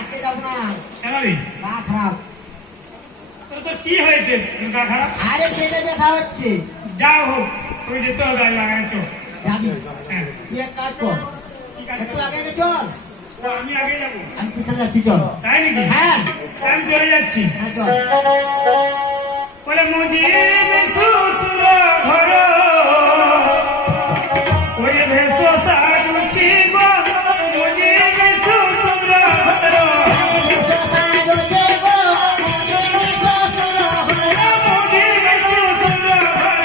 আজকে যাবো না। কেন রে? গা খারাপ। তো কি হয়েছে গা খারাপ? আরে পেটে ব্যথা হচ্ছে। যা হোক তুই যেতে হবে লাগাই চো। যাবি? হ্যাঁ তুই এক কাজ কর, কি কাজ একটু করবো? আগে আগে চল। আমি আগে যাবো। আমি পিছনে যাচ্ছি, চল। তাই নাকি? হ্যাঁ আমি চলে যাচ্ছি। হ্যাঁ চল। বলে মুজিব শ্বশুর ঘর ওই ভেষো সাজুছি গো মুজিব শ্বশুর ঘর মুজিব শ্বশুর ঘর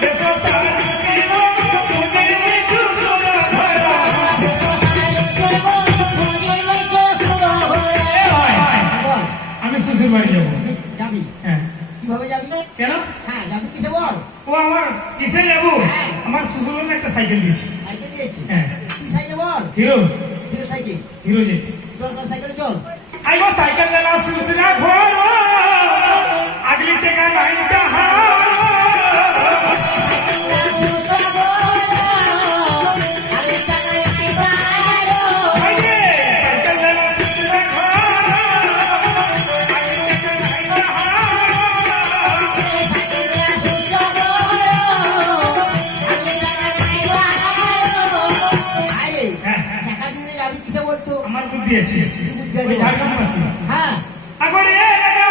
ভেষো সাজুছি গো মুজিব শ্বশুর ঘর। আমি শ্বশুর বাড়ি যাবো। যাবি? হ্যাঁ কিভাবে যাবি? কেন? হ্যাঁ যাবি কিসে বল? ও আমার কিসে যাবো? হ্যাঁ। আমার শ্বশুর একটা সাইকেল দিয়েছে। সাইকেল দিয়েছি? হ্যাঁ কি সাইকেল বল? Hero Hero cycle. হিরো যেতে চল তোর সাইকেলে চল। আইগো সাইকেল দেলা সুসনা ঘর আগলি চেকা লাইনটা আরে টাকা দিলে যাবি কিসে বলতো? আমার বুদ্ধি আছে কি বুদ্ধি আছে ওই বল? ঝাড়গ্রাম পাশে হ্যাঁ আগরে লাগা